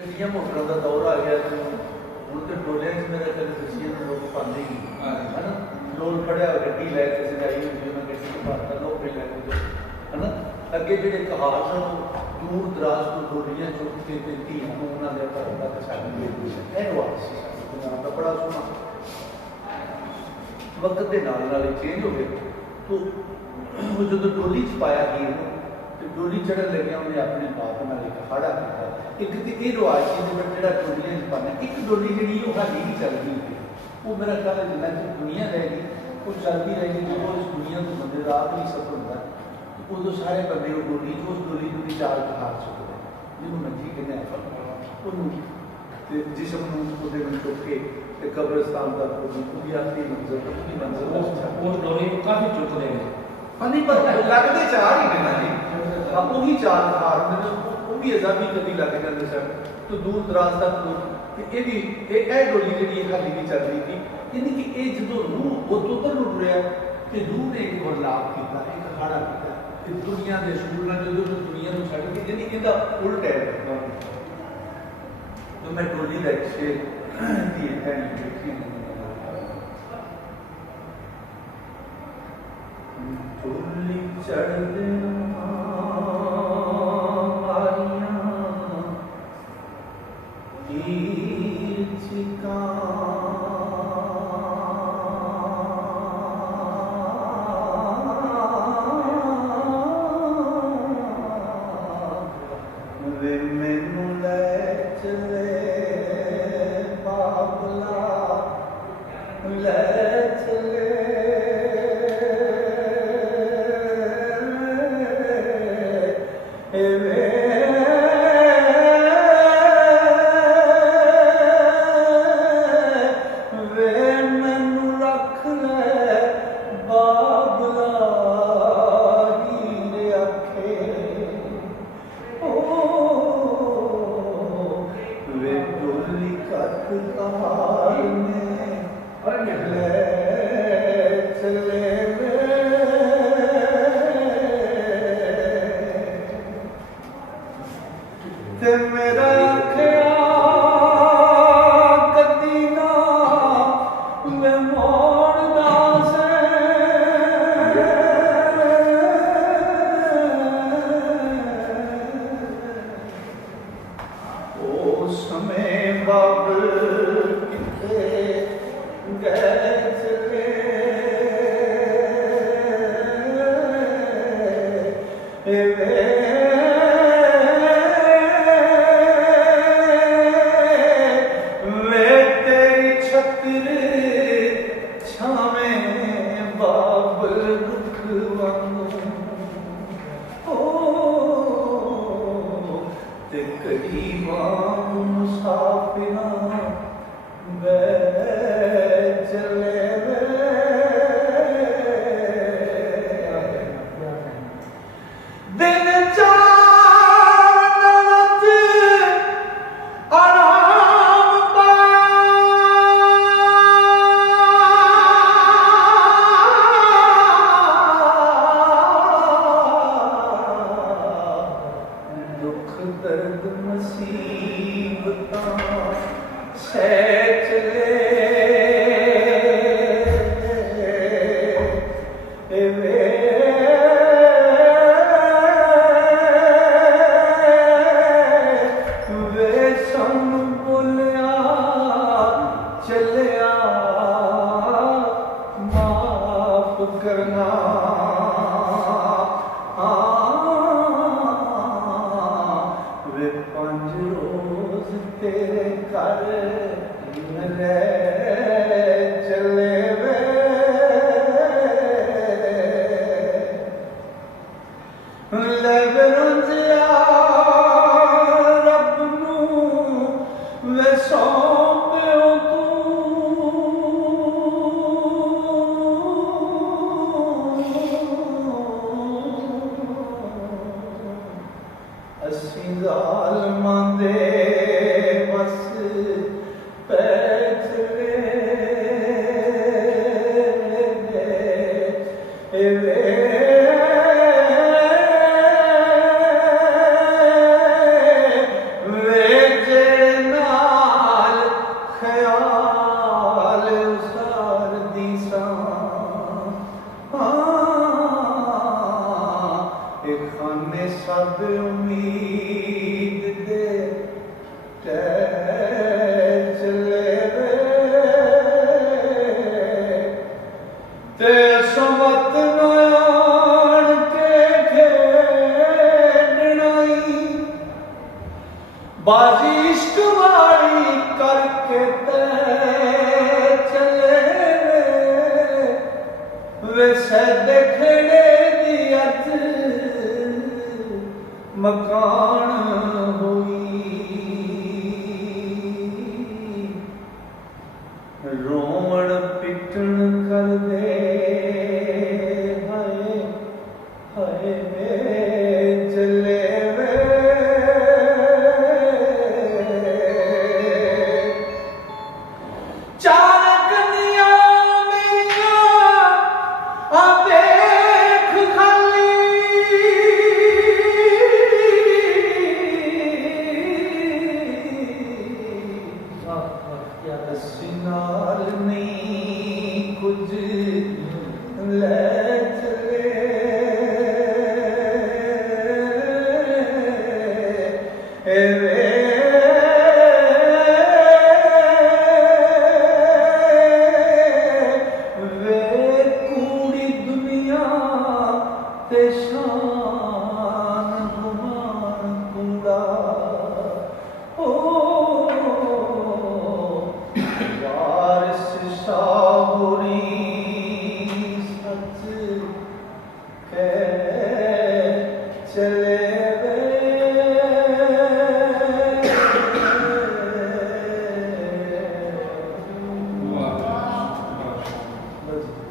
ਗੱਡੀਆਂ ਮੋਟਰਾਂ ਦਾ ਦੌਰ ਆ ਗਿਆ ਤੇ ਹੁਣ ਤੇ ਡੋਲਿਆਂ 'ਚ ਮੇਰਾ ਕਦੇ ਦਸੀਆਂ ਨੂੰ ਲੋਕ ਪਾਉਂਦੇ ਹੀ ਹੈ ਨਾ। ਲੋਲ ਫੜਿਆ ਗੱਡੀ ਲੈ ਕੇ ਸਜਾਈ ਹੁੰਦੀ ਉਹਨਾਂ ਗੱਡੀ 'ਚ ਪਾਤਾ ਲੋਕ ਲੈ ਕੇ ਹੈ ਨਾ। ਅੱਗੇ ਜਿਹੜੇ ਕਹਾਰ ਸਨ ਦੂਰ ਦਰਾਜ ਤੋਂ ਡੋਲੀਆਂ ਚੁੱਕ ਕੇ ਤੇ ਧੀ ਨੂੰ ਉਹਨਾਂ ਦੇ ਘਰ ਤੱਕ ਛੱਡ ਦਿੰਦੇ ਸੀ। ਇਹ ਰਿਵਾਜ਼ ਸੀ ਸਾਡੇ ਪੰਜਾਬ ਦਾ ਬੜਾ ਸੋਹਣਾ। ਵਕਤ ਦੇ ਨਾਲ ਨਾਲ ਇਹ ਚੇਂਜ ਹੋ ਗਿਆ। ਤੋ ਉਹ ਜਦੋਂ ਡੋਲੀ 'ਚ ਪਾਇਆ ਹੀਰ ਨੂੰ ਤੇ ਡੋਲੀ ਚੜ੍ਹਨ ਲੱਗਿਆ ਉਹਨੇ ਆਪਣੇ ਬਾਪ ਨਾਲ ਇੱਕ ਹਾੜਾ ਕੀਤਾ। ਇੱਕ ਤੇ ਇਹ ਰਿਵਾਜ਼ ਸੀ ਜਿਹੜਾ ਡੋਲੀਆਂ 'ਚ ਪਾਣਾ। ਇੱਕ ਡੋਲੀ ਜਿਹੜੀ ਉਹ ਹਾਲੀ ਵੀ ਚੱਲਦੀ ਹੁੰਦੀ ਉਹ ਮੇਰਾ ਖਿਆਲ ਹੈ ਜਿੰਨਾ ਚਿਰ ਦੁਨੀਆ ਰਹੇਗੀ ਉਹ ਚੱਲਦੀ ਰਹੇਗੀ। ਜਦੋਂ ਇਸ ਦੁਨੀਆ ਤੋਂ ਬੰਦੇ ਦਾ ਆਪ ਹੀ ਸਫਰ ਹੁੰਦਾ ਉਦੋਂ ਸਾਰੇ ਬੰਦੇ ਉਹ ਡੋਲੀ ਉਸ ਡੋਲੀ ਨੂੰ ਵੀ ਚਾਰ ਕਹਾਰ ਚੁੱਕਦੇ ਜਿਹਨੂੰ ਮੰਜੀ ਕਹਿੰਦੇ ਆਪਾਂ ਉਹਨੂੰ ਤੇ ਜਿਸਮ ਨੂੰ ਉਹਦੇ ਵਿੱਚ ਚੁੱਕ ਕੇ ਤੇ ਕਬਰਸਤਾਨ ਦਾ ਉਹਦੀ ਆਖਰੀ ਮੰਜ਼ਿਲ ਉਹ ਡੋਲੀ ਨੂੰ ਕਾਫੀ ਚੁੱਕਦੇ ਨੇ। ਨਹੀਂ ਪਰ ਲੱਗਦੇ ਚਾਰ ਹੀ ਨੇ ਨਾ ਜੀ। ਆਪੋ ਹੀ ਚਾਰ ਕਹਾਰ ਨੇ ਉਹ ਵੀ ਅਜ਼ਾਬੀ ਕਦੀ ਲੱਗ ਜਾਂਦੇ ਸਨ ਤੇ ਦੂਰ ਦਰਾਜ਼ ਤੱਕ ਤੇ ਇਹ ਡੋਲੀ ਜਿਹੜੀ ਖਾਲੀ ਨਹੀਂ ਚੱਲ ਰਹੀ ਸੀ। ਯਾਨੀ ਕਿ ਇਹ ਜਦੋਂ ਰੂਹ ਉਹ ਤੋਂ ਉੱਡ ਰਿਹਾ ਤੇ ਰੂਹ ਨੇ ਇੱਕ ਬਦਲਾਅ ਕੀਤਾ, ਇੱਕ ਖਾੜਾ ਕੀਤਾ ਤੇ ਦੁਨੀਆ ਦੇ ਸ਼ੁਰੂ ਨਾਲ ਜਦੋਂ ਦੁਨੀਆ ਨੂੰ ਛੱਡ ਕੇ ਯਾਨੀ ਇਹਦਾ ਉਲਟ ਹੈ। तो मैं डोली का एक शेर दिए है डोली चढ़ बस पैसले चले वे ते समत नान के खेड़नाई बाजी इश्क वाली करके ते चले वे सैदे खेड़े दियत मकान हुई रोवण पिटण कर दे हाय हाय चले वे चार कन्या मेरिया आ देख खाली सिनाल नहीं कुछ ले चले वे कूड़ी दुनिया ते शान गुमान कूड़ा वारिस शाहुरी सच के चले वे वाह।